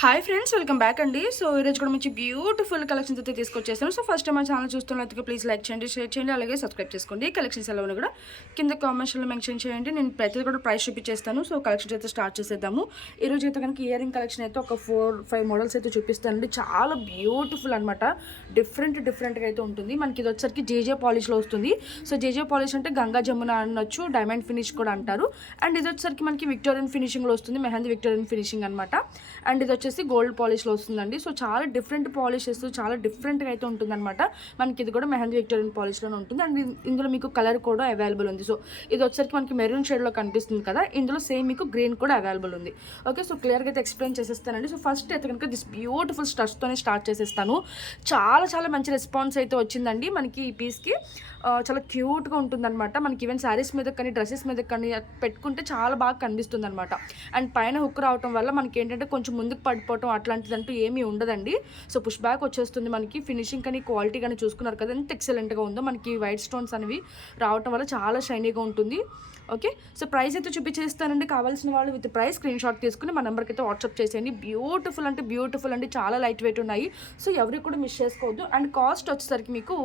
Hi friends, welcome back అండి. So ఈరోజు కూడా మంచి బ్యూటిఫుల్ కలెక్షన్స్ అయితే తీసుకొచ్చేసాను. సో ఫస్ట్ టైం మా ఛానల్ చూస్తున్నట్టుగా ప్లీజ్ లైక్ చేయండి, షేర్ చేయండి, అలాగే సబ్స్క్రైబ్ చేసుకోండి. కలెక్షన్స్ ఎలా కూడా కింద కామెంట్స్లో మెన్షన్ చేయండి. నేను ప్రతిదీ కూడా ప్రైస్ చూపించేస్తాను. సో కలెక్షన్స్ అయితే స్టార్ట్ చేసేద్దాము. ఈరోజు అయితే కనుక ఇయర్ రింగ్ కలెక్షన్ అయితే ఒక 4-5 మోడల్స్ అయితే చూపిస్తానండి. చాలా బ్యూటిఫుల్ అనమాట. డిఫరెంట్గా అయితే ఉంటుంది. మనకి ఇది వచ్చేసరికి జేజే పాలిష్లో వస్తుంది. సో జేజే పాలిష్ అంటే గంగా జమున అనొచ్చు, డైమండ్ ఫినిష్ కూడా అంటారు. అండ్ ఇది వచ్చేసరికి మనకి విక్టోరియన్ ఫినిషింగ్లో వస్తుంది, మెహందీ విక్టోరియన్ ఫినిషింగ్ అనమాట. అండ్ ఇది వచ్చేసి గోల్డ్ పాలిష్లో వస్తుందండి. సో చాలా డిఫరెంట్ పాలిషెస్, చాలా డిఫరెంట్గా అయితే ఉంటుందన్నమాట. మనకి ఇది కూడా మెహందీ విక్టోరియన్ పాలిష్లోనే ఉంటుంది. అండ్ ఇందులో మీకు కలర్ కూడా అవైలబుల్ ఉంది. సో ఇది వచ్చేసరికి మనకి మెరూన్ షేడ్లో కనిపిస్తుంది కదా, ఇందులో సేమ్ మీకు గ్రీన్ కూడా అవైలబుల్ ఉంది. ఓకే, సో క్లియర్గా అయితే ఎక్స్ప్లెయిన్ చేసేస్తానండి. సో ఫస్ట్ అయితే కనుక దిస్ బ్యూటిఫుల్ స్టడ్స్తోనే స్టార్ట్ చేసేస్తాను. చాలా మంచి రెస్పాన్స్ అయితే వచ్చిందండి మనకి ఈ పీస్కి. చాలా క్యూట్గా ఉంటుందన్నమాట. మనకి ఈవెన్ శారీస్ మీద కానీ డ్రెస్సెస్ మీద కానీ పెట్టుకుంటే చాలా బాగా కనిపిస్తుంది అనమాట. అండ్ పైన హుక్ రావటం వల్ల మనకి ఏంటంటే కొంచెం ముందుకు పడిపోవటం అట్లాంటిదంటూ ఏమీ ఉండదండి. సో పుష్ బ్యాక్ వచ్చేస్తుంది. మనకి ఫినిషింగ్ కానీ క్వాలిటీ కానీ చూసుకున్నారు కదా ఎంత ఎక్సలెంట్గా ఉందో. మనకి వైట్ స్టోన్స్ అనేవి రావటం వల్ల చాలా షైనీగా ఉంటుంది. ఓకే, సో ప్రైస్ అయితే చూపించేస్తానండి. కావాల్సిన వాళ్ళు విత్ ప్రైస్ స్క్రీన్ షాట్ తీసుకుని మా నెంబర్కి అయితే వాట్సాప్ చేసేయండి. బ్యూటిఫుల్ అండి, చాలా లైట్ వెయిట్ ఉన్నాయి. సో ఎవరికి కూడా మిస్ చేసుకోవద్దు. అండ్ కాస్ట్ వచ్చేసరికి మీకు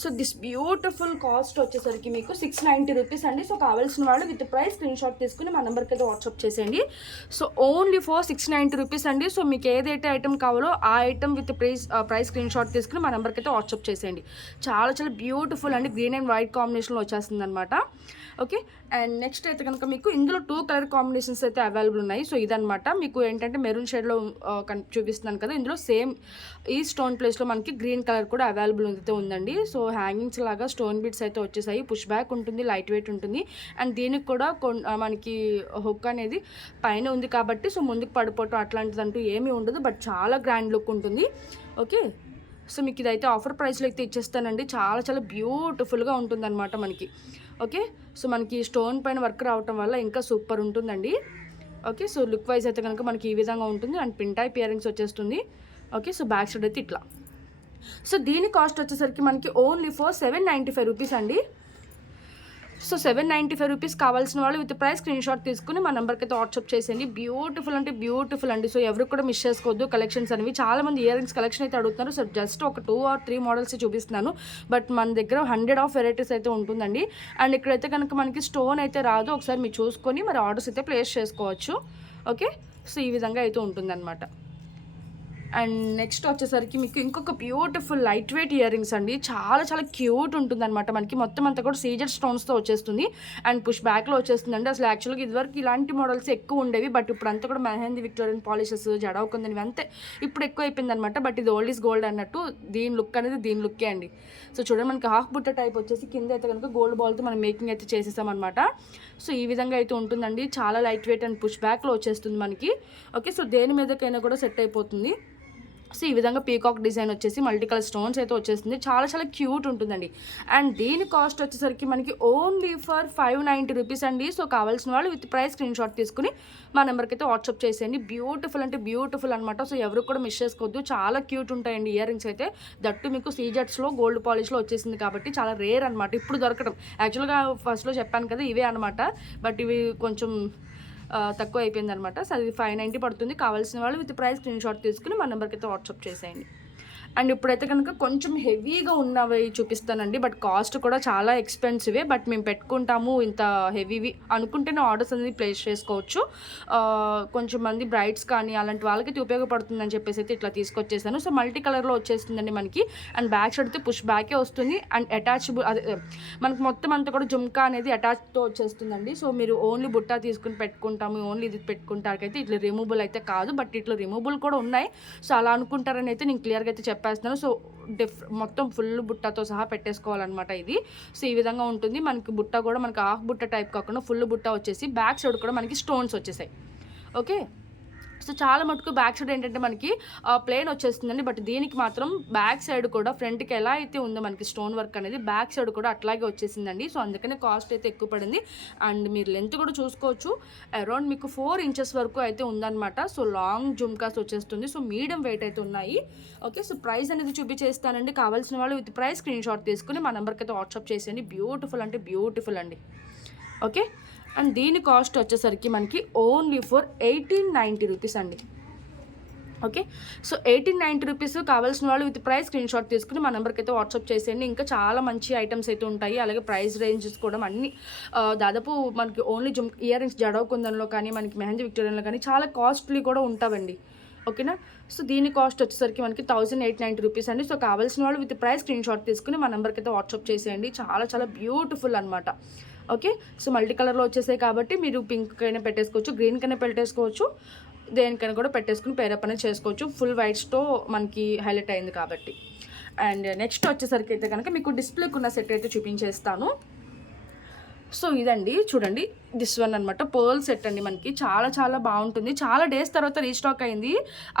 సో దిస్ బ్యూటిఫుల్ కాస్ట్ వచ్చేసరికి మీకు 690 రూపీస్ అండి. సో కావాల్సిన వాళ్ళు విత్ ప్రైస్ స్క్రీన్ షాట్ తీసుకుని మా నెంబర్కి అయితే వాట్సాప్ చేసేయండి. సో ఓన్లీ ఫర్ 690 రూపీస్ అండి. సో మీకు ఏదైతే ఐటమ్ కావాలో ఆ item with price screen shot తీసుకుని మా నెంబర్కి అయితే వాట్సాప్ చేసేయండి. చాలా బ్యూటిఫుల్ అండి, గ్రీన్ అండ్ వైట్ కాంబినేషన్లో వచ్చేస్తుంది అనమాట. ఓకే, అండ్ నెక్స్ట్ అయితే కనుక మీకు ఇందులో 2 కలర్ కాంబినేషన్స్ అయితే అవైలబుల్ ఉన్నాయి. సో ఇదనమాట మీకు ఏంటంటే మెరూన్ షేడ్లో చూపిస్తున్నాను కదా, ఇందులో సేమ్ ఈ స్టోన్ ప్లేస్లో మనకి గ్రీన్ కలర్ కూడా అవైలబుల్ అయితే ఉందండి. సో హ్యాంగింగ్స్ లాగా స్టోన్ బీడ్స్ అయితే వచ్చేసాయి. పుష్ బ్యాక్ ఉంటుంది, లైట్ వెయిట్ ఉంటుంది. అండ్ దీనికి కూడా మనకి హుక్ అనేది పైన ఉంది కాబట్టి సో ముందుకు పడిపోవటం అట్లాంటిదంటూ ఏమీ ఉండదు. బట్ చాలా గ్రాండ్ లుక్ ఉంటుంది. ఓకే, సో మీకు ఇదైతే ఆఫర్ ప్రైస్లో అయితే ఇచ్చేస్తానండి. చాలా బ్యూటిఫుల్గా ఉంటుందన్నమాట మనకి. ఓకే, సో మనకి స్టోన్ పైన వర్క్ రావటం వల్ల ఇంకా సూపర్ ఉంటుందండి. ఓకే, సో లుక్ వైజ్ అయితే కనుక మనకి ఈ విధంగా ఉంటుంది. And pin type ear rings వచ్చేస్తుంది. ఓకే, సో బ్యాక్ సైడ్ అయితే ఇట్లా. సో దీని కాస్ట్ వచ్చేసరికి మనకి ఓన్లీ ఫర్ 795 రూపీస్ అండి. సో 795 రూపీస్ కావాల్సిన వాళ్ళు విత్ ప్రైస్ స్క్రీన్ షాట్ తీసుకుని మా నెంబర్కి అయితే వాట్సాప్ చేసేయండి. బ్యూటిఫుల్ అండి. సో ఎవరికి కూడా మిస్ చేసుకోవద్దు కలెక్షన్స్ అనేవి. చాలామంది ఇయర్ రింగ్స్ కలెక్షన్ అయితే అడుగుతున్నారు. సో జస్ట్ ఒక 2 or 3 మోడల్స్ చూపిస్తున్నాను. బట్ మన దగ్గర 100 ఆఫ్ వెరైటీస్ అయితే ఉంటుందండి. అండ్ ఇక్కడైతే కనుక మనకి స్టోన్ అయితే రాదు. ఒకసారి మీరు చూసుకొని మరి ఆర్డర్స్ అయితే ప్లేస్ చేసుకోవచ్చు. ఓకే, సో ఈ విధంగా అయితే ఉంటుందన్నమాట. అండ్ నెక్స్ట్ వచ్చేసరికి మీకు ఇంకొక beautiful light weight ear rings అండి. చాలా క్యూట్ ఉంటుంది అనమాట. మనకి మొత్తం అంతా కూడా సీజెడ్ స్టోన్స్తో వచ్చేస్తుంది. అండ్ పుష్ బ్యాక్లో వచ్చేస్తుందండి. అసలు యాక్చువల్గా ఇదివరకు ఇలాంటి మోడల్స్ ఎక్కువ ఉండేవి. బట్ ఇప్పుడు అంతా కూడా మెహందీ విక్టోరియన్ పాలిషెస్, జడవకుందని అంతే ఇప్పుడు ఎక్కువ అయిపోయింది అనమాట. బట్ ఇది ఓల్డ్ ఈజ్ గోల్డ్ అన్నట్టు దీని లుక్ అనేది దీని లుక్కే అండి. సో చూడండి, మనకి హాఫ్ బుట్ట టైప్ వచ్చేసి కింద అయితే కనుక గోల్డ్ బాల్తో మనం మేకింగ్ అయితే చేసేసామన్నమాట. సో ఈ విధంగా అయితే ఉంటుందండి. చాలా లైట్ వెయిట్ అండ్ పుష్ బ్యాక్లో వచ్చేస్తుంది మనకి. ఓకే, సో దేని మీదకైనా కూడా సెట్ అయిపోతుంది. సో ఈ విధంగా పీకాక్ డిజైన్ వచ్చేసి మల్టీ కలర్ స్టోన్స్ అయితే వచ్చేస్తుంది. చాలా క్యూట్ ఉంటుందండి. అండ్ దీని కాస్ట్ వచ్చేసరికి మనకి ఓన్లీ ఫర్ 590 రూపీస్ అండి. సో కావాల్సిన వాళ్ళు విత్ ప్రైస్ స్క్రీన్ షాట్ తీసుకుని మా నెంబర్కి అయితే వాట్సాప్ చేసేయండి. బ్యూటిఫుల్ అనమాట. సో ఎవరు కూడా మిస్ చేసుకోవద్దు. చాలా క్యూట్ ఉంటాయండి ఇయర్ రింగ్స్ అయితే. దట్టు మీకు సీజెట్స్లో గోల్డ్ పాలిష్లో వచ్చేసింది కాబట్టి చాలా రేర్ అనమాట ఇప్పుడు దొరకడం. యాక్చువల్గా ఫస్ట్లో చెప్పాను కదా ఇవే అనమాట. బట్ ఇవి కొంచెం తక్కువ అయిపోయింది అనమాట. సో అది 590 పడుతుంది. కావాల్సిన వాళ్ళు విత్ ప్రైస్ స్క్రీన్ షాట్ తీసుకుని మా నెంబర్కి అయితే వాట్సాప్ చేసేయండి. అండ్ ఇప్పుడైతే కనుక కొంచెం హెవీగా ఉన్నవి చూపిస్తానండి. బట్ కాస్ట్ కూడా చాలా ఎక్స్పెన్సివే. బట్ మేము పెట్టుకుంటాము ఇంత హెవీవి అనుకుంటేనే ఆర్డర్స్ అనేది ప్లేస్ చేసుకోవచ్చు. కొంచెం మంది బ్రైడ్స్ కానీ అలాంటి వాళ్ళకైతే ఉపయోగపడుతుందని చెప్పేసి అయితే ఇట్లా తీసుకొచ్చేసాను. సో మల్టీ కలర్లో వచ్చేస్తుందండి మనకి. అండ్ బ్యాక్ సైడ్ అయితే పుష్ బ్యాకే వస్తుంది. అండ్ అటాచబుల్ అదే మనకి మొత్తం అంతా కూడా జుమ్కా అనేది అటాచ్తో వచ్చేస్తుందండి. సో మీరు ఓన్లీ బుట్టా తీసుకుని పెట్టుకుంటాము, ఓన్లీ ఇది పెట్టుకుంటారకైతే ఇట్లా రిమూవబుల్ అయితే కాదు. బట్ ఇట్లా రిమూవబుల్ కూడా ఉన్నాయి. సో అలా అనుకుంటారని అయితే నేను క్లియర్గా అయితే చెప్పేస్తున్నాను. సో మొత్తం ఫుల్ బుట్టతో సహా పెట్టేసుకోవాలన్నమాట ఇది. సో ఈ విధంగా ఉంటుంది. మనకి బుట్ట కూడా మనకి హాఫ్ బుట్ట టైప్ కాకుండా ఫుల్ బుట్ట వచ్చేసి బ్యాక్ సైడ్ కూడా మనకి స్టోన్స్ వచ్చేసాయి. ఓకే, సో చాలా మటుకు బ్యాక్ సైడ్ ఏంటంటే మనకి ప్లెయిన్ వచ్చేస్తుందండి. బట్ దీనికి మాత్రం బ్యాక్ సైడ్ కూడా ఫ్రంట్కి ఎలా అయితే ఉందో మనకి స్టోన్ వర్క్ అనేది బ్యాక్ సైడ్ కూడా అట్లాగే వచ్చేసిందండి. సో అందుకనే కాస్ట్ అయితే ఎక్కువ పడింది. అండ్ మీరు లెంత్ కూడా చూసుకోవచ్చు. అరౌండ్ మీకు 4 ఇంచెస్ వరకు అయితే ఉందన్నమాట. సో లాంగ్ జుమ్కాస్ వచ్చేస్తుంది. సో మీడియం వెయిట్ అయితే ఉన్నాయి. ఓకే, సో ప్రైస్ అనేది చూపించేస్తానండి. కావాల్సిన వాళ్ళు విత్ ప్రైస్ స్క్రీన్ షాట్ తీసుకుని మా నెంబర్కి అయితే వాట్సాప్ చేసేయండి. బ్యూటిఫుల్ అండి. ఓకే, అండ్ దీని కాస్ట్ వచ్చేసరికి మనకి ఓన్లీ ఫర్ 1890 రూపీస్ అండి. ఓకే. సో 1890 రూపీస్ కావాల్సిన వాళ్ళు విత్ ప్రైస్ స్క్రీన్ షాట్ తీసుకుని మా నెంబర్కి అయితే వాట్సాప్ చేసేయండి. ఇంకా చాలా మంచి ఐటమ్స్ అయితే ఉంటాయి. అలాగే ప్రైస్ రేంజెస్ కూడా అన్నీ దాదాపు మనకి ఓన్లీ ఇయర్ రింగ్స్ జడవ కుందన్లో కానీ మనకి మెహందీ విక్టోరియాలో కానీ చాలా కాస్ట్లీ కూడా ఉంటావండి. ఓకేనా. సో దీని కాస్ట్ వచ్చేసరికి మనకి 1890 రూపీస్ అండి. సో కావాల్సిన వాళ్ళు విత్ ప్రైస్ స్క్రీన్ షాట్ తీసుకుని మా నెంబర్కి అయితే వాట్సాప్ చేసేయండి. చాలా చాలా బ్యూటిఫుల్ అనమాట. ఓకే. సో మల్టీ కలర్లో వచ్చేసాయి కాబట్టి మీరు పింక్ అయినా పెట్టేసుకోవచ్చు, గ్రీన్ కైనా పెట్టేసుకోవచ్చు, దేనికైనా కూడా పెట్టేసుకుని పేరప్ అనేది చేసుకోవచ్చు. ఫుల్ వైట్స్తో మనకి హైలైట్ అయింది కాబట్టి. అండ్ నెక్స్ట్ వచ్చేసరికి అయితే కనుక మీకు డిస్ప్లేకి ఉన్న సెట్ అయితే చూపించేస్తాను. సో ఇదండి చూడండి, దిస్ వన్ అనమాట, పర్ల్ సెట్ అండి. మనకి చాలా చాలా బాగుంటుంది. చాలా డేస్ తర్వాత రీస్టాక్ అయింది.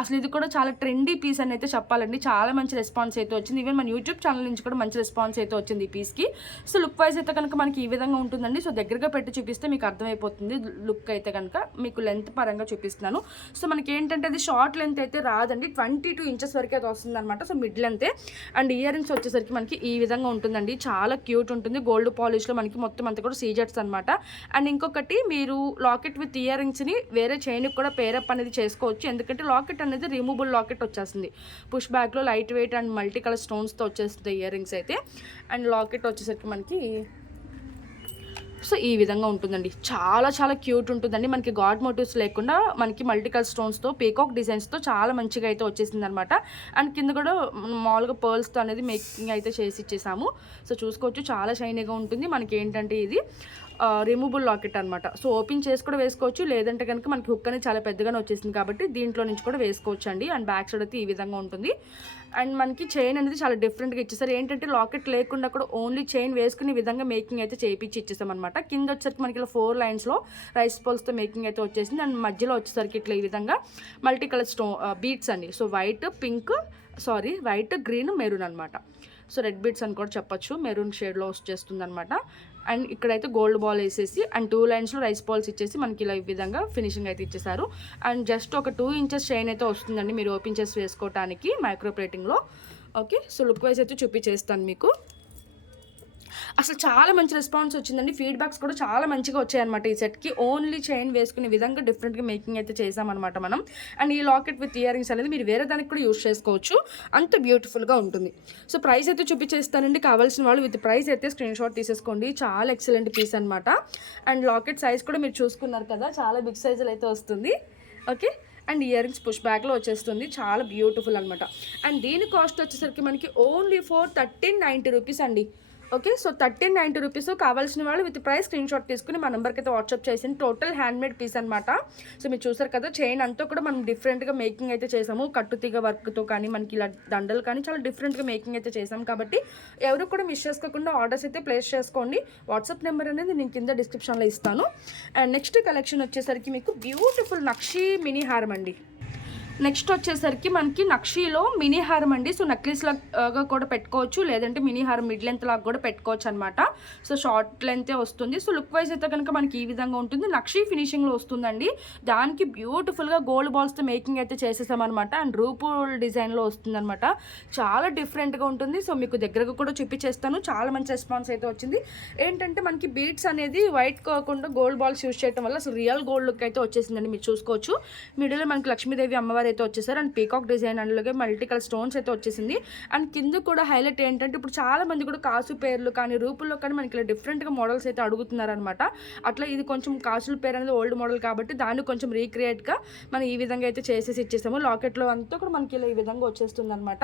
అసలు ఇది కూడా చాలా ట్రెండీ పీస్ అని అయితే చెప్పాలండి. చాలా మంచి రెస్పాన్స్ అయితే వచ్చింది. ఈవెన్ మన యూట్యూబ్ ఛానల్ నుంచి కూడా మంచి రెస్పాన్స్ అయితే వచ్చింది ఈ పీస్కి. సో లుక్ వైజ్ అయితే కనుక మనకి ఈ విధంగా ఉంటుందండి. సో దగ్గరగా పెట్టి చూపిస్తే మీకు అర్థమైపోతుంది లుక్ అయితే కనుక. మీకు లెంత్ పరంగా చూపిస్తున్నాను. సో మనకి ఏంటంటే అది షార్ట్ లెంత్ అయితే రాదండి, 22 ఇంచెస్ వరకు అయితే వస్తుంది అనమాట. సో మిడ్ లెంతే. అండ్ ఇయర్ రింగ్స్ వచ్చేసరికి మనకి ఈ విధంగా ఉంటుందండి. చాలా క్యూట్ ఉంటుంది. గోల్డ్ పాలిష్లో మనకి మొత్తం అంతా కూడా సీజెట్స్ అనమాట. అండ్ ఇంకొకటి మీరు లాకెట్ విత్ ఇయర్ రింగ్స్ని వేరే చైన్కి కూడా పేరప్ అనేది చేసుకోవచ్చు. ఎందుకంటే లాకెట్ అనేది రిమూవబుల్ లాకెట్ వచ్చేస్తుంది. పుష్ బ్యాక్లో light weight and multi colour స్టోన్స్తో వచ్చేస్తుంది ఇయర్ రింగ్స్ అయితే. అండ్ లాకెట్ వచ్చేసరికి మనకి సో ఈ విధంగా ఉంటుందండి. చాలా చాలా క్యూట్ ఉంటుందండి. మనకి గాడ్ మోటివ్స్ లేకుండా మనకి మల్టీ కలర్ స్టోన్స్తో పీకాక్ డిజైన్స్తో చాలా మంచిగా అయితే వచ్చేసింది అనమాట. అండ్ కింద కూడా మామూలుగా పర్ల్స్తో అనేది మేకింగ్ అయితే చేసి ఇచ్చేసాము. సో చూసుకోవచ్చు, చాలా షైనీగా ఉంటుంది. మనకి ఏంటంటే ఇది రిమూవబుల్ లాకెట్ అనమాట. సో ఓపెన్ చేసి కూడా వేసుకోవచ్చు, లేదంటే కనుక మనకి హుక్ అనేది చాలా పెద్దగానే వచ్చేసింది కాబట్టి దీంట్లో నుంచి కూడా వేసుకోవచ్చు అండి. అండ్ బ్యాక్ సైడ్ అయితే ఈ విధంగా ఉంటుంది. అండ్ మనకి చైన్ అనేది చాలా డిఫరెంట్గా ఇచ్చేసారు. ఏంటంటే లాకెట్ లేకుండా కూడా ఓన్లీ చైన్ వేసుకునే విధంగా మేకింగ్ అయితే చేయించి ఇచ్చేసాం అనమాట. కింద వచ్చేసరికి మనకి ఇలా 4 లైన్స్లో రైస్ పల్స్తో మేకింగ్ అయితే వచ్చేసింది. అండ్ మధ్యలో వచ్చేసరికి ఇట్లా ఈ విధంగా మల్టీ కలర్ బీట్స్ అండి. సో వైట్ గ్రీన్ మెరూన్ అనమాట. సో రెడ్ బీట్స్ అని కూడా చెప్పొచ్చు, మెరూన్ షేడ్లో వచ్చేస్తుంది అనమాట. అండ్ ఇక్కడైతే గోల్డ్ బాల్ వేసేసి అండ్ 2 లైన్స్లో రైస్ బాల్స్ ఇచ్చేసి మనకి ఇలా ఈ విధంగా ఫినిషింగ్ అయితే ఇచ్చేసారు. అండ్ జస్ట్ ఒక 2 ఇంచెస్ చైన్ అయితే వస్తుందండి మీరు ఓపెన్ చేసి వేసుకోవడానికి మైక్రో ప్లేటింగ్లో. ఓకే. సో లుక్ వైజ్ అయితే చూపించేస్తాను మీకు. అసలు చాలా మంచి రెస్పాన్స్ వచ్చిందండి. ఫీడ్బ్యాక్స్ కూడా చాలా మంచిగా వచ్చాయన్నమాట. ఈ సెట్కి ఓన్లీ చైన్ వేసుకునే విధంగా డిఫరెంట్గా మేకింగ్ అయితే చేసామన్నమాట మనం. అండ్ ఈ లాకెట్ విత్ ఇయర్ రింగ్స్ అనేది మీరు వేరే దానికి కూడా యూస్ చేసుకోవచ్చు, అంత బ్యూటిఫుల్గా ఉంటుంది. సో ప్రైస్ అయితే చూపించేస్తానండి. కావాల్సిన వాళ్ళు విత్ ప్రైస్ అయితే స్క్రీన్ షాట్ తీసేసుకోండి. చాలా ఎక్సలెంట్ పీస్ అనమాట. అండ్ లాకెట్ సైజ్ కూడా మీరు చూసుకున్నారు కదా, చాలా బిగ్ సైజులు అయితే వస్తుంది. Okay. And earrings push బ్యాక్లో వచ్చేస్తుంది. చాలా బ్యూటిఫుల్ అనమాట. అండ్ దీని కాస్ట్ వచ్చేసరికి మనకి ఓన్లీ ఫర్ 1390 రూపీస్ అండి. ఓకే. So 1390 rupees. కావాల్సిన వాళ్ళు విత్ ప్రైస్ స్క్రీన్ షాట్ తీసుకుని మా నెంబర్కి అయితే వాట్సాప్ చేసింది. టోటల్ హ్యాండ్మేడ్ పీస్ అనమాట. సో మీరు చూసారు కదా, చైన్ అంతా కూడా మనం డిఫరెంట్గా మేకింగ్ అయితే చేసాము. కట్టుతీగ వర్క్తో కానీ మనకి ఇలా దండలు కానీ చాలా డిఫరెంట్గా మేకింగ్ అయితే చేసాం. కాబట్టి ఎవరు కూడా మిస్ చేసుకోకుండా ఆర్డర్స్ అయితే ప్లేస్ చేసుకోండి. వాట్సాప్ నెంబర్ అనేది నేను కింద డిస్క్రిప్షన్లో ఇస్తాను. అండ్ నెక్స్ట్ కలెక్షన్ వచ్చేసరికి మీకు బ్యూటిఫుల్ నక్షీ మినీ హారం అండి. నెక్స్ట్ వచ్చేసరికి మనకి నక్షీలో మినీ హారం అండి. సో నెక్లెస్ లాగా కూడా పెట్టుకోవచ్చు, లేదంటే మినీ హారం మిడ్ లెంత్ లాగా కూడా పెట్టుకోవచ్చు అనమాట. సో షార్ట్ లెంతే వస్తుంది. సో లుక్ వైజ్ అయితే కనుక మనకి ఈ విధంగా ఉంటుంది. నక్షీ ఫినిషింగ్లో వస్తుందండి. దానికి బ్యూటిఫుల్గా గోల్డ్ బాల్స్తో మేకింగ్ అయితే చేసేసామన్నమాట. అండ్ రూపుల్ డిజైన్లో వస్తుందన్నమాట. చాలా డిఫరెంట్గా ఉంటుంది. సో మీకు దగ్గరగా కూడా చూపించేస్తాను. చాలా మంచి రెస్పాన్స్ అయితే వచ్చింది. ఏంటంటే మనకి బీట్స్ అనేది వైట్ కాకుండా గోల్డ్ బాల్స్ యూస్ చేయడం వల్ల అసలు రియల్ గోల్డ్ లుక్ అయితే వచ్చేసిందండి. మీరు చూసుకోవచ్చు, మిడిల్లో మనకి లక్ష్మీదేవి అమ్మవారి అయితే వచ్చేసారు. అండ్ పీకాక్ డిజైన్ అందులోకి మల్టీ కలర్ స్టోన్స్ అయితే వచ్చేసింది. అండ్ కింద కూడా హైలైట్ ఏంటంటే ఇప్పుడు చాలా మంది కూడా కాసు పేర్లు కానీ రూపుల్లో కానీ మనకి ఇలా డిఫరెంట్గా మోడల్స్ అయితే అడుగుతున్నారు అనమాట. అట్లా ఇది కొంచెం కాసుల పేరు అనేది ఓల్డ్ మోడల్ కాబట్టి దాన్ని కొంచెం రీక్రియేట్గా మనం ఈ విధంగా అయితే చేసేసి ఇచ్చేసాము. లాకెట్లో అంతా కూడా మనకి ఇలా ఈ విధంగా వచ్చేస్తుంది అనమాట.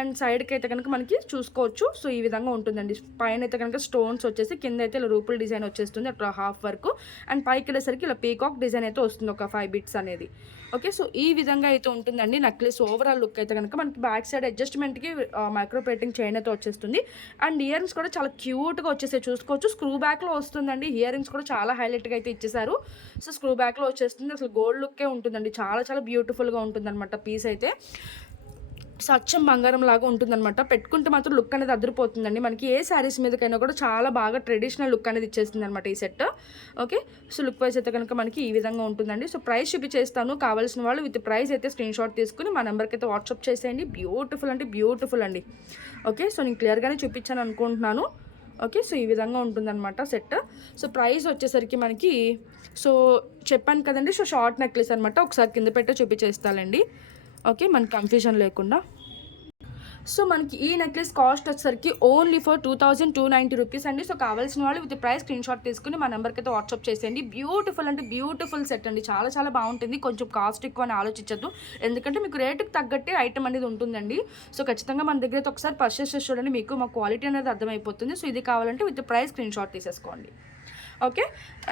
అండ్ సైడ్కి అయితే కనుక మనకి చూసుకోవచ్చు. సో ఈ విధంగా ఉంటుందండి. పైన అయితే కనుక స్టోన్స్ వచ్చేసి కింద అయితే ఇలా రూపుల్ డిజైన్ వచ్చేస్తుంది అట్లా హాఫ్ వరకు. అండ్ పైకి వెళ్ళేసరికి ఇలా పీకాక్ డిజైన్ అయితే వస్తుంది, ఒక 5 బిట్స్ అనేది. ఓకే. సో ఈ విధంగా అయితే ఉంటుందండి నెక్లెస్ ఓవరాల్ లుక్ అయితే కనుక. మనకి బ్యాక్ సైడ్ అడ్జస్ట్మెంట్కి మైక్రో ప్లేటింగ్ చైన్ అయితే వచ్చేస్తుంది. అండ్ ఇయర్ రింగ్స్ కూడా చాలా క్యూట్గా వచ్చేసాయి, చూసుకోవచ్చు. స్క్రూ బ్యాక్లో వస్తుందండి. ఇయర్ రింగ్స్ కూడా చాలా హైలైట్గా అయితే ఇచ్చేసారు. సో స్క్రూ బ్యాక్లో వచ్చేస్తుంది. అసలు గోల్డ్ లుక్కే ఉంటుందండి. చాలా చాలా బ్యూటిఫుల్గా ఉంటుందన్నమాట పీస్ అయితే. సచ్చం బంగారం లాగా ఉంటుందన్నమాట. పెట్టుకుంటే మాత్రం లుక్ అనేది అదిరిపోతుందండి. మనకి ఏ శారీస్ మీదకైనా కూడా చాలా బాగా ట్రెడిషనల్ లుక్ అనేది ఇచ్చేస్తుంది అనమాట ఈ set. Okay. So look wise అయితే కనుక మనకి ఈ విధంగా ఉంటుందండి. సో ప్రైస్ చూపించేస్తాను. కావాల్సిన వాళ్ళు విత్ ప్రైస్ అయితే స్క్రీన్ షాట్ తీసుకుని మా నెంబర్కి అయితే వాట్సాప్ చేసేయండి. బ్యూటిఫుల్ అంటే బ్యూటిఫుల్ అండి. ఓకే. సో నేను క్లియర్గానే చూపించాను అనుకుంటున్నాను. ఓకే. సో ఈ విధంగా ఉంటుందన్నమాట సెట్. సో ప్రైస్ వచ్చేసరికి మనకి సో చెప్పాను కదండి. సో షార్ట్ నెక్లెస్ అనమాట. ఒకసారి కింద పెట్టే చూపించేస్తానండి. ఓకే, మనకి కన్ఫ్యూజన్ లేకుండా. సో మనకి ఈ నెక్లెస్ కాస్ట్ వచ్చేసరికి ఓన్లీ ఫర్ 2290 రూపీస్ అండి. సో కావాల్సిన వాళ్ళు విత్ ప్రైస్ స్క్రీన్ షాట్ తీసుకుని మా నెంబర్కి అయితే వాట్సాప్ చేసేయండి. బ్యూటిఫుల్ అంటే బ్యూటిఫుల్ సెట్ అండి, చాలా చాలా బాగుంటుంది. కొంచెం కాస్ట్ ఎక్కువ అని ఆలోచించద్దు, ఎందుకంటే మీకు రేటుకి తగ్గట్టే ఐటమ్ అనేది ఉంటుందండి. సో ఖచ్చితంగా మన దగ్గర అయితే ఒకసారి పర్చేస్ చేసి చూడండి, మీకు మా క్వాలిటీ అనేది అర్థమైపోతుంది. సో ఇది కావాలంటే విత్ ప్రైస్ స్క్రీన్ షాట్ తీసేసుకోండి. ఓకే,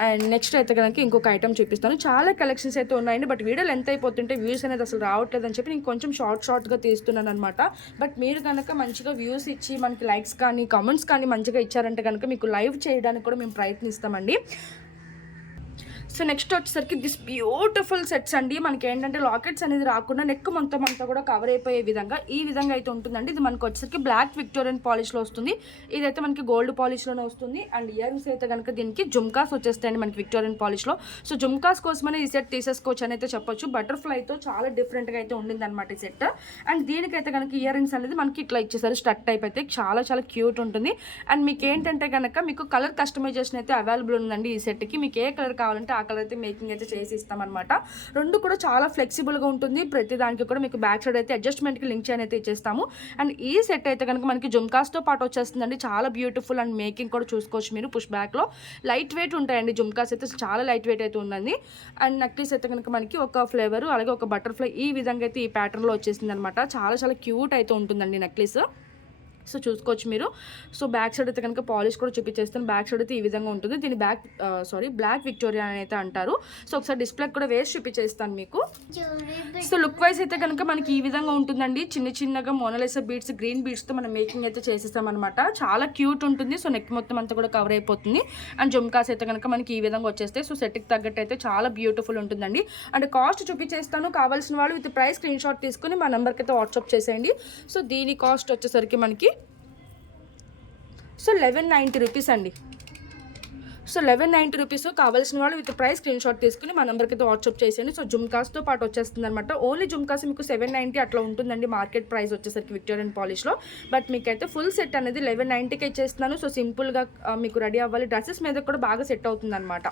అండ్ నెక్స్ట్ అయితే కనుక ఇంకొక ఐటమ్ చూపిస్తాను. చాలా కలెక్షన్స్ అయితే ఉన్నాయండి, బట్ వీడియో లెంత్ అయిపోతుంటే వ్యూస్ అనేది అసలు రావట్లేదు అని చెప్పి నేను కొంచెం షార్ట్గా తీస్తున్నాను అనమాట. బట్ మీరు కనుక మంచిగా వ్యూస్ ఇచ్చి మనకి లైక్స్ కానీ కామెంట్స్ కానీ మంచిగా ఇచ్చారంటే కనుక మీకు లైవ్ చేయడానికి కూడా మేము ప్రయత్నిస్తామండి. సో నెక్స్ట్ వచ్చేసరికి దిస్ బ్యూటిఫుల్ సెట్స్ అండి. మనకి ఏంటంటే లాకెట్స్ అనేది రాకుండా నెక్ మొత్తం అంతా కూడా కవర్ అయిపోయే విధంగా ఈ విధంగా అయితే ఉంటుందండి. ఇది మనకు వచ్చేసరికి బ్లాక్ విక్టోరియన్ పాలిష్లో వస్తుంది. ఇదైతే మనకి గోల్డ్ పాలిష్లోనే వస్తుంది. అండ్ ఇయర్స్ అయితే కనుక దీనికి జుమ్కాస్ వచ్చేస్తాయండి మనకి విక్టోరియన్ పాలిష్లో. సో జుమ్కాస్ కోసమనే ఈ సెట్ తీసేసుకోవచ్చు అని అయితే చెప్పొచ్చు. బటర్ఫ్లైతో చాలా డిఫరెంట్గా అయితే ఉండింది అనమాట ఈ సెట్. అండ్ దీనికైతే కనుక ఇయర్ రింగ్స్ అనేది మనకి ఇట్లా ఇచ్చేసారు, స్టడ్ టైప్ అయితే చాలా చాలా క్యూట్ ఉంటుంది. అండ్ మీకు ఏంటంటే కనుక మీకు కలర్ కస్టమైజేషన్ అయితే అవైలబుల్ ఉందండి ఈ సెట్కి. మీకు ఏ కలర్ కావాలంటే ఆ కలర్ అయితే మేకింగ్ అయితే చేసి ఇస్తామన్నమాట. రెండు కూడా చాలా ఫ్లెక్సిబుల్గా ఉంటుంది. ప్రతి దానికి కూడా మీకు బ్యాక్ సైడ్ అయితే అడ్జస్ట్మెంట్కి లింక్ చేయని అయితే ఇచ్చేస్తాము. అండ్ ఈ సెట్ అయితే కనుక మనకి జుమ్కాస్తో పాటు వచ్చేస్తుందండి. చాలా బ్యూటిఫుల్ అండ్ మేకింగ్ కూడా చూసుకోవచ్చు మీరు. పుష్ బ్యాక్లో లైట్ వెయిట్ ఉంటాయండి జుమ్కాస్ అయితే, చాలా లైట్ వెయిట్ అయితే ఉందండి. అండ్ నెక్లెస్ అయితే కనుక మనకి ఒక ఫ్లేవర్ అలాగే ఒక బటర్ఫ్లై ఈ విధంగా అయితే ఈ ప్యాటర్న్లో వచ్చేసింది అనమాట. చాలా చాలా క్యూట్ అయితే ఉంటుందండి నెక్లెస్. సో చూసుకోవచ్చు మీరు. సో బ్యాక్ సైడ్ అయితే కనుక పాలిష్ కూడా చూపించేస్తాను. బ్యాక్ సైడ్ అయితే ఈ విధంగా ఉంటుంది. దీని బ్లాక్ విక్టోరియా అని అయితే అంటారు. సో ఒకసారి డిస్ప్లే కూడా వేసి చూపించేస్తాను మీకు. సో లుక్ వైజ్ అయితే కనుక మనకి ఈ విధంగా ఉంటుందండి. చిన్న చిన్నగా మోనాలిసా బీడ్స్, గ్రీన్ బీడ్స్తో మనం మేకింగ్ అయితే చేసేస్తాం అనమాట. చాలా క్యూట్ ఉంటుంది. సో నెక్ మొత్తం అంతా కూడా కవర్ అయిపోతుంది. అండ్ జుమ్కాస్ అయితే కనుక మనకి ఈ విధంగా వచ్చేస్తాయి. సో సెట్కి తగ్గట్టు అయితే చాలా బ్యూటిఫుల్ ఉంటుందండి. అండ్ కాస్ట్ చూపించేస్తాను. కావాల్సిన వాళ్ళు విత్ ప్రైస్ స్క్రీన్ షాట్ తీసుకుని మా నెంబర్కి అయితే వాట్సాప్ చేసేయండి. సో దీని కాస్ట్ వచ్చేసరికి మనకి 1190 రూపీస్ అండి. So 1190 rupees. కావాల్సిన వాళ్ళు విత్ ప్రైస్ స్క్రీన్ షాట్ తీసుకుని మా నెంబర్కి అయితే వాట్సాప్ చేసేయండి. సో జుమ్కాస్తో పాటు వచ్చేస్తుంది అనమాట. ఓన్లీ జుమ్కాస్ మీకు 790 అట్లా ఉంటుందండి మార్కెట్ ప్రైస్ వచ్చేసరికి విక్టోరియన్ పాలిష్లో. బట్ మీకైతే ఫుల్ సెట్ అనేది 1190కి ఇచ్చేస్తున్నాను. సో సింపుల్గా మీకు రెడీ అవ్వాలి, డ్రెస్సెస్ మీద కూడా బాగా సెట్ అవుతుంది అనమాట.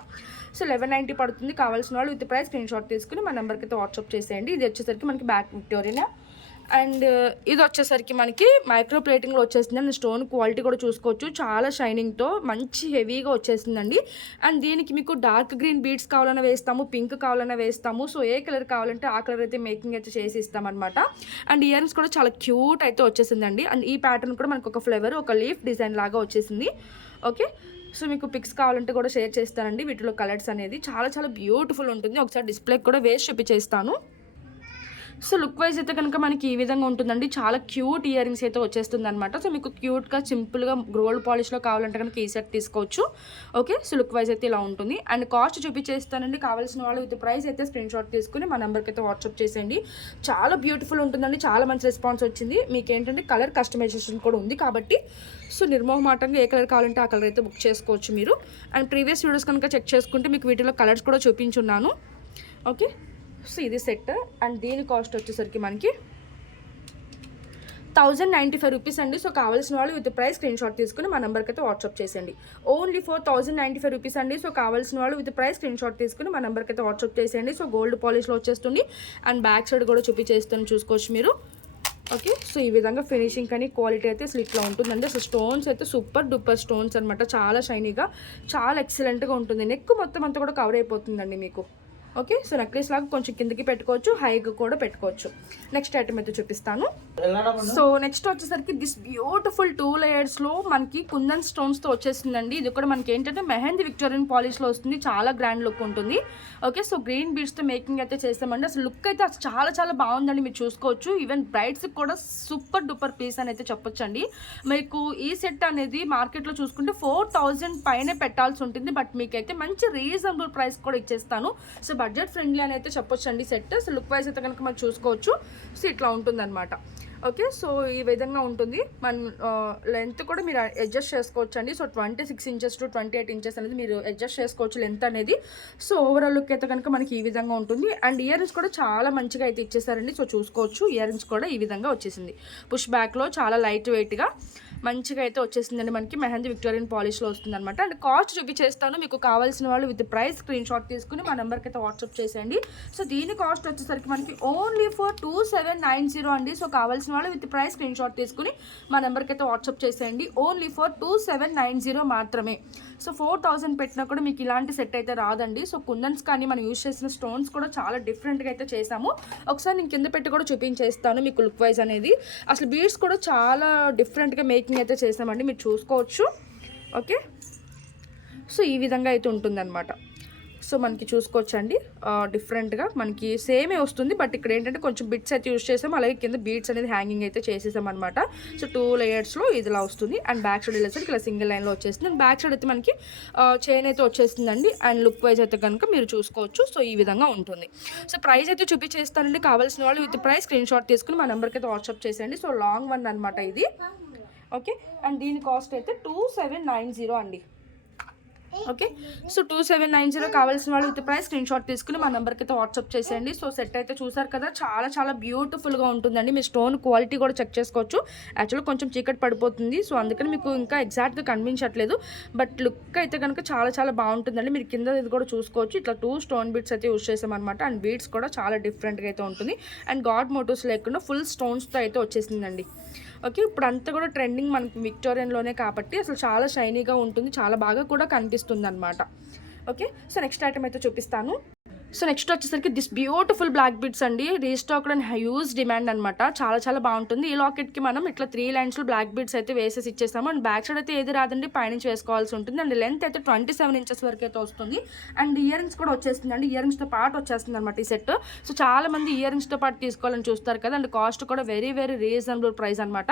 సో 1190 పడుతుంది. కావాల్సిన వాళ్ళు విత్ ప్రైస్ స్క్రీన్ షాట్ తీసుకుని మా నెంబర్కి అయితే వాట్సాప్ చేసేయండి. ఇది వచ్చేసరికి మనకి బ్యాక్ విక్టోరియన్. అండ్ ఇది వచ్చేసరికి మనకి మైక్రో ప్లేటింగ్లో వచ్చేసింది. అండ్ స్టోన్ క్వాలిటీ కూడా చూసుకోవచ్చు, చాలా షైనింగ్తో మంచి హెవీగా వచ్చేసిందండి. అండ్ దీనికి మీకు డార్క్ గ్రీన్ బీడ్స్ కావాలన్నా వేస్తాము, పింక్ కావాలన్నా వేస్తాము. సో ఏ కలర్ కావాలంటే ఆ కలర్ అయితే మేకింగ్ అయితే చేసి ఇస్తామన్నమాట. అండ్ ఇయర్ రింగ్స్ కూడా చాలా క్యూట్ అయితే వచ్చేసిందండి. అండ్ ఈ ప్యాటర్న్ కూడా మనకు ఒక ఫ్లేవర్, ఒక లీఫ్ డిజైన్ లాగా వచ్చేసింది. ఓకే, సో మీకు పిక్స్ కావాలంటే కూడా షేర్ చేస్తానండి. వీటిలో కలర్స్ అనేది చాలా చాలా బ్యూటిఫుల్ ఉంటుంది. ఒకసారి డిస్ప్లే కూడా వేసి చూపించేస్తాను. సో లుక్ వైజ్ అయితే కనుక మనకి ఈ విధంగా ఉంటుందండి. చాలా క్యూట్ ఇయర్ రింగ్స్ అయితే వచ్చేస్తుంది అనమాట. సో మీకు క్యూట్గా సింపుల్గా గోల్డ్ పాలిష్లో కావాలంటే కనుక ఈ సెట్ తీసుకోవచ్చు. ఓకే, సో లుక్ వైజ్ అయితే ఇలా ఉంటుంది. అండ్ కాస్ట్ చూపించేస్తానండి. కావాల్సిన వాళ్ళు విత్ ప్రైస్ అయితే స్క్రీన్ షాట్ తీసుకుని మా నెంబర్కి అయితే వాట్సాప్ చేసేయండి. చాలా బ్యూటిఫుల్ ఉంటుందండి, చాలా మంచి రెస్పాన్స్ వచ్చింది. మీకు ఏంటంటే కలర్ కస్టమైజేషన్ కూడా ఉంది కాబట్టి సో నిర్మోహమాటంగా ఏ కలర్ కావాలంటే ఆ కలర్ అయితే బుక్ చేసుకోవచ్చు మీరు. అండ్ ప్రీవియస్ వీడియోస్ కనుక చెక్ చేసుకుంటే మీకు వీటిలో కలర్స్ కూడా చూపించున్నాను. ఓకే, సో ఇది సెట్. అండ్ దీని కాస్ట్ వచ్చేసరికి మనకి 1095 రూపీస్ అండి. సో కావాల్సిన వాళ్ళు విత్ ప్రైస్ స్క్రీన్ షాట్ తీసుకుని మా నెంబర్కి అయితే వాట్సాప్ చేసేయండి. ఓన్లీ 1095 రూపీస్ అండి. సో కావాల్సిన వాళ్ళు విత్ ప్రైస్ స్క్రీన్ షాట్ తీసుకుని మా నెంబర్కి అయితే వాట్సాప్ చేసేయండి. సో గోల్డ్ పాలిష్లో వచ్చేస్తుంది. అండ్ బ్యాక్ సైడ్ కూడా చూపించేస్తాను, చూసుకోవచ్చు మీరు. ఓకే, సో ఈ విధంగా ఫినిషింగ్ కానీ క్వాలిటీ అయితే అసలు ఇట్లా ఉంటుందండి. అసలు స్టోన్స్ అయితే సూపర్ డూపర్ స్టోన్స్ అనమాట. చాలా షైనీగా, చాలా ఎక్సలెంట్గా ఉంటుంది. నెక్ మొత్తం అంతా కూడా కవర్ అయిపోతుందండి మీకు. ఓకే, సో నెక్లెస్ లాగా కొంచెం కిందకి పెట్టుకోవచ్చు, హైగా కూడా పెట్టుకోవచ్చు. నెక్స్ట్ ఐటమ్ అయితే చూపిస్తాను. సో నెక్స్ట్ వచ్చేసరికి దిస్ బ్యూటిఫుల్ 2 లేయర్స్లో మనకి కుందన్ స్టోన్స్తో వచ్చేసిందండి. ఇది కూడా మనకి ఏంటంటే మెహందీ విక్టోరియన్ పాలిష్లో వస్తుంది. చాలా గ్రాండ్ లుక్ ఉంటుంది. ఓకే, సో గ్రీన్ బీడ్స్తో మేకింగ్ అయితే చేస్తామండి. అసలు లుక్ అయితే అసలు చాలా చాలా బాగుందండి, మీరు చూసుకోవచ్చు. ఈవెన్ బ్రైడ్స్కి కూడా సూపర్ డూపర్ పీస్ అని అయితే చెప్పొచ్చండి. మీకు ఈ సెట్ అనేది మార్కెట్లో చూసుకుంటే 4000 పైనే పెట్టాల్సి ఉంటుంది. బట్ మీకైతే మంచి రీజనబుల్ ప్రైస్ కూడా ఇచ్చేస్తాను. సో బడ్జెట్ ఫ్రెండ్లీ అని అయితే చెప్పొచ్చు అండి సెట్. సో లుక్ వైజ్ అయితే కనుక మనం చూసుకోవచ్చు. సో ఇట్లా ఉంటుందన్నమాట. ఓకే, సో ఈ విధంగా ఉంటుంది. మన లెంత్ కూడా మీరు అడ్జస్ట్ చేసుకోవచ్చు అండి. సో 26 ఇంచెస్ టు 28 ఇంచెస్ అనేది మీరు అడ్జస్ట్ చేసుకోవచ్చు లెంత్ అనేది. సో ఓవరాల్ లుక్ అయితే కనుక మనకి ఈ విధంగా ఉంటుంది. అండ్ ఇయర్ రింగ్స్ కూడా చాలా మంచిగా అయితే ఇచ్చేసారండి. సో చూసుకోవచ్చు, ఇయర్ రింగ్స్ కూడా ఈ విధంగా వచ్చేసింది. పుష్ బ్యాక్లో చాలా లైట్ వెయిట్గా మంచిగా అయితే వచ్చేసిందండి. మనకి మెహందీ విక్టోరియన్ పాలిష్లో వస్తుంది అనమాట. అండ్ కాస్ట్ చూపించేస్తాను, మీకు కావాల్సిన వాళ్ళు విత్ ప్రైస్ స్క్రీన్ షాట్ తీసుకుని మా నెంబర్కి అయితే వాట్సాప్ చేసేయండి. సో దీని కాస్ట్ వచ్చేసరికి మనకి ఓన్లీ ఫర్ 2790 అండి. సో కావాల్సిన వాళ్ళు విత్ ప్రైస్ స్క్రీన్ షాట్ తీసుకుని మా నెంబర్కి అయితే వాట్సాప్ చేసేయండి. ఓన్లీ ఫర్ 2790 మాత్రమే. సో 4000 పెట్టినా కూడా మీకు ఇలాంటి సెట్ అయితే రాదండి. సో కుందన్స్ కానీ మనం యూజ్ చేసిన స్టోన్స్ కూడా చాలా డిఫరెంట్గా అయితే చేసాము. ఒకసారి నేను కింద పెట్టి కూడా చూపించేస్తాను మీకు లుక్ వైజ్ అనేది. అసలు బీడ్స్ కూడా చాలా డిఫరెంట్గా మేకింగ్ అయితే చేసామండి, మీరు చూసుకోవచ్చు. ఓకే, సో ఈ విధంగా అయితే ఉంటుందన్నమాట. సో మనకి చూసుకోవచ్చండి, డిఫరెంట్గా మనకి సేమే వస్తుంది. బట్ ఇక్కడ ఏంటంటే కొంచెం బిట్స్ అయితే యూజ్ చేసాం, అలాగే కింద బీడ్స్ అనేది హ్యాంగింగ్ అయితే చేసేసాం అనమాట. సో 2 లేయర్స్లో ఇదిలా వస్తుంది. అండ్ బ్యాక్ సైడ్ వెళ్ళేసరికి ఇలా సింగిల్ లైన్లో వచ్చేస్తుంది. అండ్ బ్యాక్ సైడ్ అయితే మనకి చైన్ అయితే వచ్చేస్తుందండి. అండ్ లుక్ వైజ్ అయితే కనుక మీరు చూసుకోవచ్చు. సో ఈ విధంగా ఉంటుంది. సో ప్రైస్ అయితే చూపించేస్తానండి. కావాల్సిన వాళ్ళు విత్ ప్రైస్ స్క్రీన్ షాట్ తీసుకుని మా నెంబర్కి అయితే వాట్సాప్ చేసేయండి. సో లాంగ్ వన్ అనమాట ఇది. ఓకే, అండ్ దీని కాస్ట్ అయితే 2790 అండి. ఓకే, సో 2790 కావాల్సిన వాళ్ళు విత్ ప్రైస్ స్క్రీన్ షాట్ తీసుకుని మా నెంబర్కి అయితే వాట్సాప్ చేసేయండి. సో సెట్ అయితే చూసారు కదా, చాలా చాలా బ్యూటిఫుల్గా ఉంటుందండి. మీ స్టోన్ క్వాలిటీ కూడా చెక్ చేసుకోవచ్చు. యాక్చువల్గా కొంచెం చీకటి పడిపోతుంది, సో అందుకని మీకు ఇంకా ఎగ్జాక్ట్గా కనిపించట్లేదు. బట్ లుక్ అయితే కనుక చాలా చాలా బాగుంటుందండి. మీరు కింద ఇది కూడా చూసుకోవచ్చు. ఇట్లా 2 స్టోన్ బీడ్స్ అయితే యూజ్ చేసామన్నమాట. అండ్ బీడ్స్ కూడా చాలా డిఫరెంట్గా అయితే ఉంటుంది. అండ్ గాడ్ మోటివ్స్ లేకుండా ఫుల్ స్టోన్స్తో అయితే వచ్చేసిందండి. ఓకే, ఇప్పుడు అంతా కూడా ట్రెండింగ్ మనకి విక్టోరియన్లోనే కాబట్టి అసలు చాలా షైనీగా ఉంటుంది, చాలా బాగా కూడా కనిపిస్తుంది అనమాట. ఓకే, సో నెక్స్ట్ ఐటమ్ అయితే చూపిస్తాను. సో నెక్స్ట్ వచ్చేసరికి దిస్ బ్యూటిఫుల్ బ్లాక్ బీడ్స్ అండి. రీస్టాక్డ్ అండ్ హ్యూజ్ డిమాండ్ అనమాట. చాలా చాలా బాగుంటుంది. ఈ లాకెట్కి మనం ఇట్లా 3 లైన్స్లో బ్లాక్ బీడ్స్ అయితే వేసేసి ఇచ్చేస్తాము. అండ్ బ్యాక్ సైడ్ అయితే ఏది రాదండి, పైనుంచి వేసుకోవాల్సి ఉంటుంది. అండ్ లెంత్ అయితే 27 ఇంచెస్ వరకు అయితే వస్తుంది. అండ్ ఇయర్ రింగ్స్ కూడా వచ్చేస్తుంది అండి. ఇయర్ రింగ్స్తో పాటు వచ్చేస్తుంది అనమాట ఈ సెట్. సో చాలా మంది ఇయర్ రింగ్స్తో పాటు తీసుకోవాలని చూస్తారు కదా. అండ్ కాస్ట్ కూడా వెరీ వెరీ రీజనబుల్ ప్రైస్ అనమాట.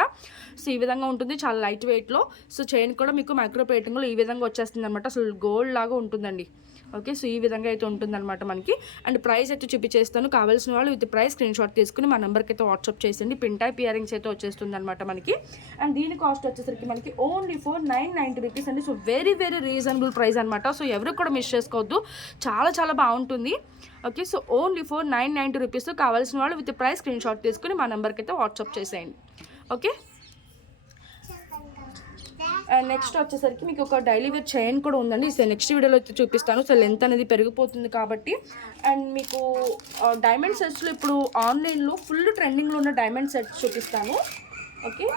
సో ఈ విధంగా ఉంటుంది, చాలా లైట్ వెయిట్లో. సో చైన్ కూడా మీకు మైక్రో ప్లేటింగ్లో ఈ విధంగా వచ్చేస్తుంది అనమాట. అసలు గోల్డ్ లాగా ఉంటుందండి. ఓకే, సో ఈ విధంగా అయితే ఉంటుందన్నమాట మనకి. అండ్ ప్రైస్ అయితే చూపించేస్తాను. కావాల్సిన వాళ్ళు విత్ ప్రైస్ స్క్రీన్ షాట్ తీసుకుని మా నెంబర్కి అయితే వాట్సాప్ చేసేయండి. పిన్ టైప్ ఇయర్ రింగ్స్ అయితే వచ్చేస్తుంది అనమాట మనకి. అండ్ దీని కాస్ట్ వచ్చేసరికి మనకి ఓన్లీ ఫర్ 990 రూపీస్ అండి. So very very reasonable price అనమాట. సో ఎవరికి కూడా మిస్ చేసుకోవద్దు, చాలా చాలా బాగుంటుంది. Okay, so only for 990 rupees. కావాల్సిన వాళ్ళు విత్ ప్రైస్ స్క్రీన్ షాట్ తీసుకుని మా నెంబర్కి అయితే వాట్సాప్ చేసేయండి. ఓకే, అండ్ నెక్స్ట్ వచ్చేసరికి మీకు ఒక డైలీ వేర్ చైన్ కూడా ఉందండి. సో నెక్స్ట్ వీడియోలో అయితే చూపిస్తాను. సో లెంత్ అనేది పెరిగిపోతుంది కాబట్టి. అండ్ మీకు డైమండ్ సెట్స్లో ఇప్పుడు ఆన్లైన్లో ఫుల్ ట్రెండింగ్లో ఉన్న డైమండ్ సెట్స్ చూపిస్తాను. ఓకే,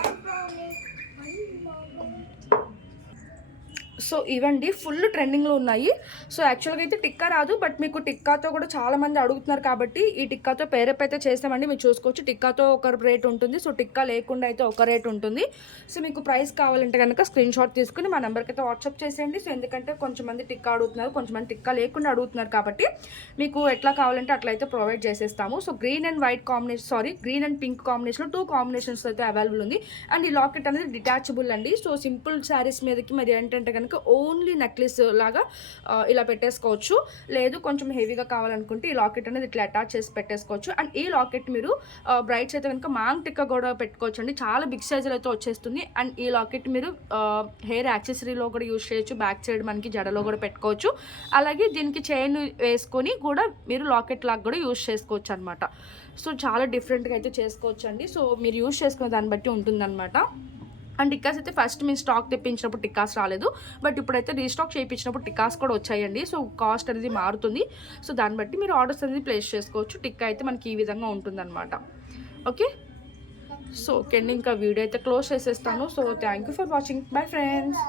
సో ఇవండి ఫుల్ ట్రెండింగ్లో ఉన్నాయి. సో యాక్చువల్గా అయితే టిక్కా రాదు, బట్ మీకు టిక్కాతో కూడా చాలామంది అడుగుతున్నారు కాబట్టి ఈ టిక్కాతో పేరప్ అయితే చేస్తామండి. మీరు చూసుకోవచ్చు, టిక్కాతో ఒక రేట్ ఉంటుంది. సో టిక్కా లేకుండా అయితే ఒక రేట్ ఉంటుంది. సో మీకు ప్రైస్ కావాలంటే కనుక స్క్రీన్ షాట్ తీసుకుని మా నెంబర్కి అయితే వాట్సాప్ చేసేయండి. సో ఎందుకంటే కొంచెంమంది టిక్కా అడుగుతున్నారు, కొంచెంమంది టిక్కా లేకుండా అడుగుతున్నారు కాబట్టి మీకు ఎట్లా కావాలంటే అట్లా అయితే ప్రొవైడ్ చేసేస్తాము. So green and white combination, green and pink కాంబినేషన్లో 2 కాంబినేషన్స్ అయితే అవైలబుల్ ఉంది. అండ్ ఈ లాకెట్ అనేది డిటాచబుల్ అండి. సో సింపుల్ శారీస్ మీదకి మరి ఏంటంటే కనుక ఓన్లీ నెక్లెస్ లాగా ఇలా పెట్టేసుకోవచ్చు. లేదు కొంచెం హెవీగా కావాలనుకుంటే ఈ లాకెట్ అనేది ఇట్లా అటాచ్ చేసి పెట్టేసుకోవచ్చు. అండ్ ఈ లాకెట్ మీరు బ్రైట్స్ అయితే కనుక మాంగ్ టిక్కా కూడా పెట్టుకోవచ్చు అండి. చాలా బిగ్ సైజులో అయితే వచ్చేస్తుంది. అండ్ ఈ లాకెట్ మీరు హెయిర్ యాక్సెసరీలో కూడా యూజ్ చేయొచ్చు. బ్యాక్ సైడ్ మనకి జడలో కూడా పెట్టుకోవచ్చు. అలాగే దీనికి చైన్ వేసుకొని కూడా మీరు లాకెట్ లాగా కూడా యూజ్ చేసుకోవచ్చు అనమాట. సో చాలా డిఫరెంట్గా అయితే చేసుకోవచ్చు అండి. సో మీరు యూజ్ చేసుకునే దాన్ని బట్టి ఉంటుందన్నమాట. అండ్ టిక్కాస్ అయితే ఫస్ట్ మేము స్టాక్ తెప్పించినప్పుడు టిక్కాస్ రాలేదు, బట్ ఇప్పుడైతే రీస్టాక్ చేయించినప్పుడు టిక్కాస్ కూడా వచ్చాయండి. సో కాస్ట్ అనేది మారుతుంది. సో దాన్ని బట్టి మీరు ఆర్డర్స్ అనేది ప్లేస్ చేసుకోవచ్చు. టిక్కా అయితే మనకి ఈ విధంగా ఉంటుందన్నమాట. ఓకే, సో ఓకే అండి, ఇంకా వీడియో అయితే క్లోజ్ చేసేస్తాను. So thank you for watching. Bye friends.